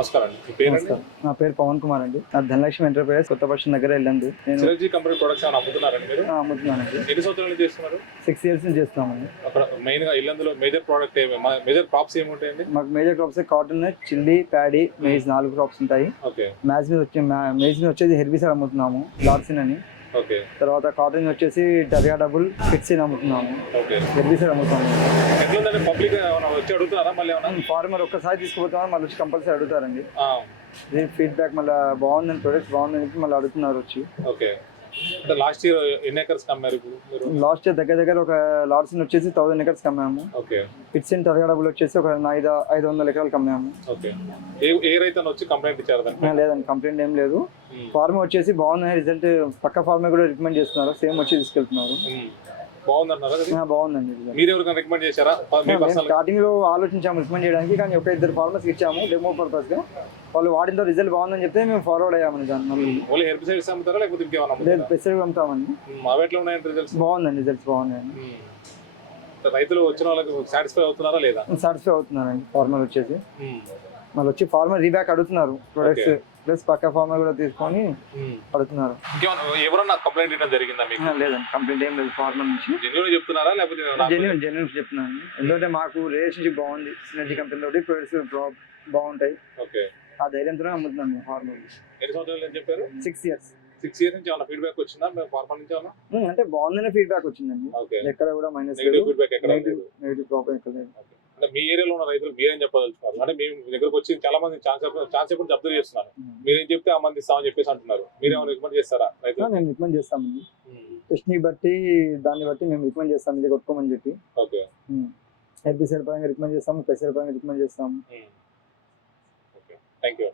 నమస్కారం అండి. మీ పేరండి? నమస్కారం. నా పేరు పవన్ కుమార్ అండి. నా ధనలక్ష్మి ఎంటర్ప్రైజెస్ కొత్త పశ్చిమ దగ్గర వెళ్ళండి. నేను సినర్జీ కంపెనీ ప్రొడక్ట్స్ ఏమైనా అమ్ముతున్నారండి మీరు? అమ్ముతున్నానండి. ఎన్ని సంవత్సరాల నుంచి చేస్తున్నారు? 6 years నుంచి చేస్తున్నామండి. అక్కడ మెయిన్ గా ఇల్లందులో మేజర్ ప్రోడక్ట్ మేజర్ క్రాప్స్ ఏముంటాయండి? మాకు major crops cotton, chilli, paddy, maize 4 crops ఉంటాయి. ఓకే. మేజ్ వచ్చేసి హెర్బిసైడ్ అమ్ముతున్నాము, లార్సిన్ అని. ఓకే. తర్వాత కాటన్ వచ్చేసి టరియా డబుల్ ఫిక్సిన్ అమ్ముతున్నాము. ఓకే. హెర్బిసైడ్ అమ్ముతాము. ఎట్లుందండి? పబ్లిక్ ఏమైనా వచ్చి అడుగుతున్నారా మళ్ళీ ఏమైనా? ఫార్మర్ ఒక్కసారి తీసుకుపోతామని మళ్ళీ వచ్చి కంపల్సరీ అడుగుతారండి. దీని ఫీడ్బ్యాక్ మళ్ళీ బాగుందని, ప్రొడక్ట్స్ బాగుందని చెప్పి మళ్ళీ అడుగుతున్నారు వచ్చి. ఓకే. అంటే లాస్ట్ ఇయర్ ఎన్ని ఎకర్స్ కమ్మారు మీరు? లాస్ట్ ఇయర్ దగ్గర ఒక లార్సిన్ వచ్చేసి 1000 acres కమ్మాము. ఓకే. ఫిక్సిన్ టరియా డబుల్ వచ్చేసి ఒక 500 ఎకరాలు కమ్మాము. ఓకే. ఏ రైతు వచ్చి కంప్లైంట్ ఇచ్చారు దానికి? లేదండి, కంప్లైంట్ ఏం లేదు. ఫార్మర్ వచ్చేసి బాగుంది రిజల్ట్, పక్క ఫార్మర్ కూడా రికమెండ్ చేస్తున్నారు, సేమ్ వచ్చి తీసుకెళ్తున్నారు. బాగుందన్నారా? బాగుందండి. మీరు ఎవరికైనా రికమెండ్ చేశారా? స్టార్టింగ్ లో ఆలోచించాము రికమెండ్ చేయడానికి, కానీ ఒక 2 farmers ఇచ్చాము డెమో పర్పస్ గా. వాళ్ళు వాడిన రిజల్ట్ బాగుందని చెప్తే మేము ఫార్వర్డ్ అయ్యామని దాన్ని. ఓన్లీ హెర్బిసైడ్స్ అమ్ముతారా లేకపోతే ఇంకేమైనా లేదు, పెస్టిసైడ్ అమ్ముతామండి. అవి ఎట్లా ఉన్నాయండి రిజల్ట్స్? బాగుందండి, రిజల్ట్స్ బాగున్నాయండి. రైతులు వచ్చిన వాళ్ళకి సాటిస్ఫై అవుతున్నారా లేదా? సాటిస్ఫై అవుతున్నారండి. ఫార్మర్ వచ్చేసి మళ్ళీ వచ్చి ఫార్మర్ రీబ్యాక్ అడుగుతున్నారు ప్రొడక్ట్స్, ప్లస్ పక్క ఫార్మర్ కూడా తీసుకొని అడుగుతున్నారు. ఎవరన్నా కంప్లైంట్ ఇవ్వడం జరిగిందా మీకు? లేదండి, కంప్లైంట్ ఏం లేదు ఫార్మర్ నుంచి. జెన్యూన్ చెప్తున్నారా లేకపోతే? జెన్యూన్ చెప్తున్నాను. ఎందుకంటే మాకు రిలేషన్షిప్ బాగుంది సినర్జీ కంపెనీ తోటి, ప్రొడక్ట్స్ బాగుంటాయి. ఓకే. ఆ ధైర్యంతో అమ్ముతున్నాను ఫార్మర్. ఎన్ని సంవత్సరాలు అని చెప్పారు? 6 years. 6 years నుంచి ఏమైనా ఫీడ్బ్యాక్ వచ్చిందా ఫార్మర్ నుంచి ఏమైనా? అంటే బాగుందనే ఫీడ్బ్యాక్ వచ్చిందండి. ఎక్కడ కూడా మైనస్ నెగటివ్ ఫీడ్బ్యాక్ ఎక్కడ? నెగటివ్ ప్రాబ్లం ఎక్కడ లేదు. అంటే మీ ఏరియాలో ఉన్న రైతులు మీరేం చెప్పదలుచుకున్నారు? అంటే మీ దగ్గరకు వచ్చి చాలా మంది ఛాన్స్ చెప్పి అబ్జర్వ్ చేస్తున్నారు, మీరేం చెప్తే ఆ మంది ఇస్తామని చెప్పేసి అంటున్నారు. మీరేమైనా రికమెండ్ చేస్తారా రైతులు? మేము రికమెండ్ చేస్తామండి. టెస్ట్ ని బట్టి దాన్ని బట్టి మేము రికమెండ్ చేస్తాం, ఇది కొట్టుకోమని చెప్పి. ఓకే. హెర్బిసైడ్ పరంగా రికమెండ్ చేస్తాము, పెస్టిసైడ్ పరంగా రికమెండ్ చేస్తాము. ఓకే. Thank you.